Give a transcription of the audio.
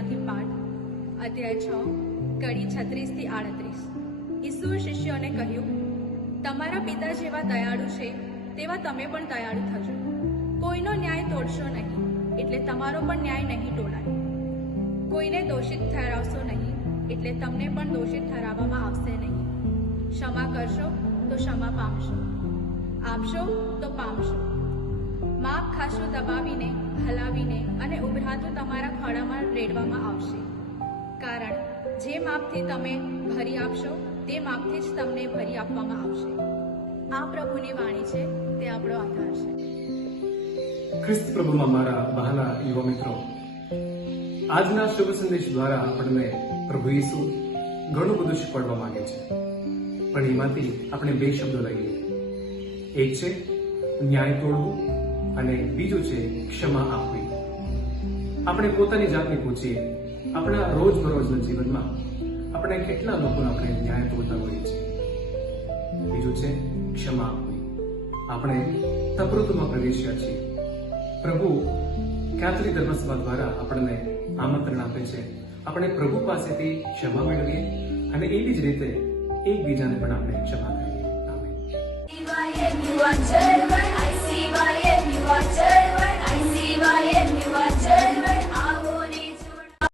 સુવિશેષમાંથી પાઠ, અધ્યાય 6, કડી 36 થી 38। ઈસુએ શિષ્યોને કહ્યું, તમારા પિતા જેવા દયાળુ છે તેવા તમે પણ દયાળુ થજો। કોઈનો ન્યાય તોડશો નહીં, એટલે તમારો પણ ન્યાય નહીં તોડાય। કોઈને દોષિત ઠરાવશો નહીં, એટલે તમને પણ દોષિત ઠરાવવામાં આવશે નહીં। ક્ષમા કરશો તો ક્ષમા પામશો, આપશો તો પામશો। માપ ખાશું દબાવીને, હલાવીને અને ઉભરાતું તમારા ખોળામાં રેડવામાં આવશે। કારણ જે માપથી તમે ભરી આપશો તે માપથી જ તમને ભરી આપવામાં આવશે। આ પ્રભુની વાણી છે, તે આપણો આધાર છે। ખ્રિસ્ત પ્રભુમાં મારા વહાલા યુવા મિત્રો, આજના શુભ સંદેશ દ્વારા આપણને પ્રભુ ઈસુ ઘણું બધું શીખવાડવા માંગે છે, પણ એમાંથી આપણે બે શબ્દો લઈએ। એક છે ન્યાય તોડવું અને બીજું છે ક્ષમા આપવી। આપણે પોતાની જાતને પૂછીએ, આપણા રોજબરોજના જીવનમાં આપણે કેટલા લોકોને આપણે ન્યાય તોડતા હોઈએ છીએ। બીજું છે ક્ષમા આપવી। આપણે તપૃતમાં પ્રવેશ્યા છીએ। પ્રભુ કેથોલિક ધર્મસભા દ્વારા આપણને આમંત્રણ આપે છે, આપણે પ્રભુ પાસેથી ક્ષમા મેળવીએ અને એવી જ રીતે એકબીજાને પણ આપણે ક્ષમા કરીએ। આમેન।